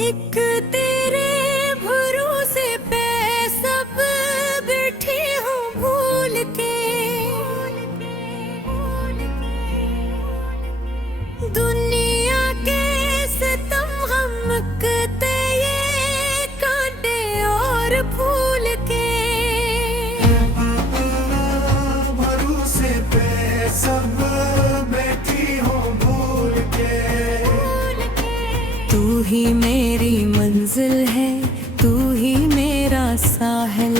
एक तेरे भरोसे पे सब बैठी हूँ भूल के, दुनिया के सितम हमकते ये कांटे और फूल के, भरोसे पे सब बैठी हूँ भूल के। तू ही मेरी मंजिल है, तू ही मेरा साहिल,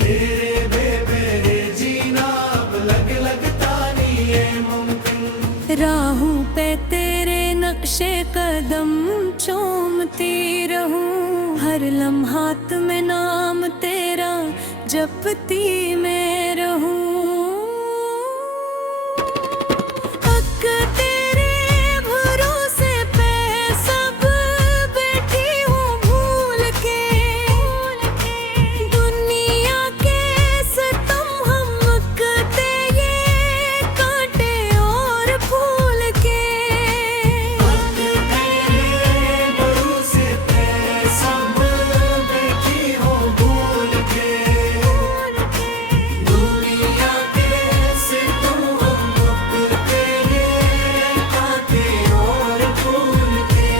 तेरे बेबे जीना अब लगता नहीं है मुमकिन। राहों पे तेरे नक्शे कदम चूमती रहूं, हर लम्हात में नाम तेरा जपती मैं रहूं। हक तेरे भरोसे पे सब बैठी हूँ भूल के, दुनिया के सितम हमकते ये कांटे और फूल के, भरोसे पे सब बैठी हूँ भूल के। दुनिया के सितम हमकते ये कांटे और फूल के।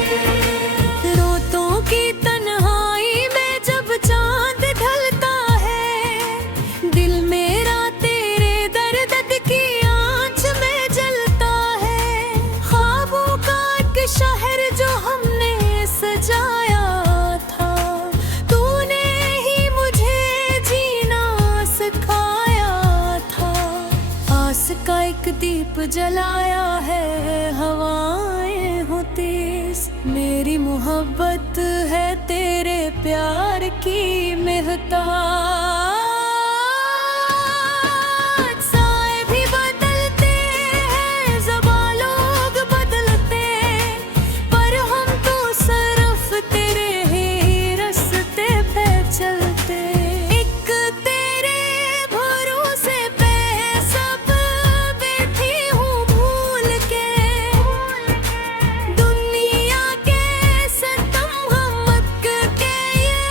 रातों की तन्हाई में जब चांद ढलता है, दिल मेरा तेरे दर्द की आंच में जलता है। ख्वाबों का एक शहर जो हमने सजाया था, तूने ही मुझे जीना सिखाया था। आस का एक दीप जलाया है, हवाएं हो तेज, मेरी मोहब्बत है तेरे प्यार की मेहताज। साए भी बदलते हैं, ज़बां लोग बदलते, पर हम तो सिर्फ तेरे ही रास्ते पे चलते। एक तेरे भरोसे पे सब बैठी हूँ भूल के, दुनिया के सितम हमकते ये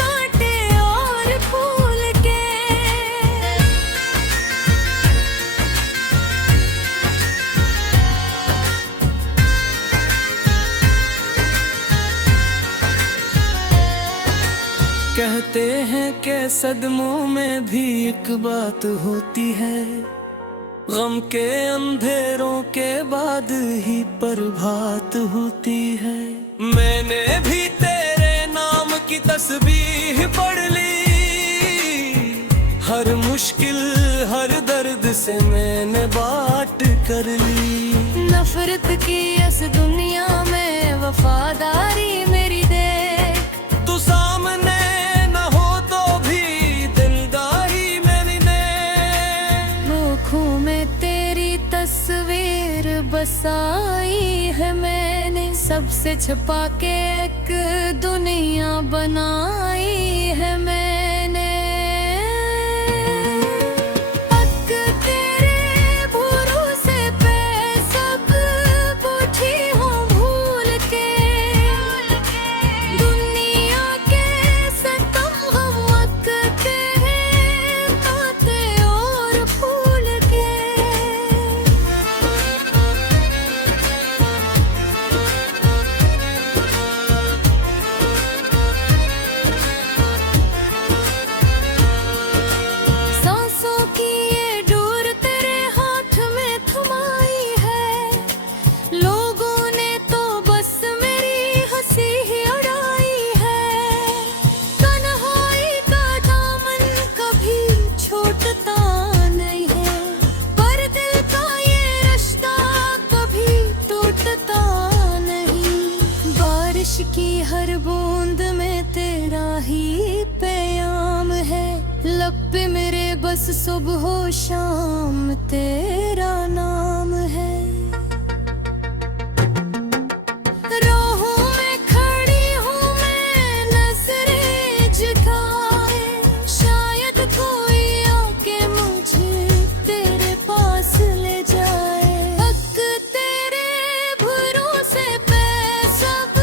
कांटे और फूल के। कहते हैं कि सदमों में भी एक बात होती है, गम के अंधेरों के बाद ही प्रभात होती है। मैंने भी तेरे नाम की तस्बीह पढ़ ली, हर मुश्किल हर दर्द से मैंने बात कर ली। नफरत की इस दुनिया में वफादारी मेरी देख, तू सामने न हो तो भी दिलदारी मेरी ने। आँखों में तेरी तस्वीर बसाई है मैंने, सबसे छुपा के एक दुनिया बनाई है मैंने। हक तेरे भरोसे पे सब बैठी हूँ भूल के, दुनिया के सितम हमकते हैं कांटे और फूल के। सांसों की ये डोर तेरे हाथ में थमाई है, लोगों ने तो बस मेरी हंसी ही उड़ाई है। तन्हाई का दामन कभी छोड़ता नहीं है, पर दिल का ये रिश्ता कभी टूटता नहीं। बारिश की हर बूंद में तेरा ही प्याम है, लब पे मेरे बस सुबह शाम तेरा नाम है। राहों में खड़ी हूँ मैं नजरें झुकाए, शायद कोई आके मुझे तेरे पास ले जाए। हक तेरे भरोसे पे सब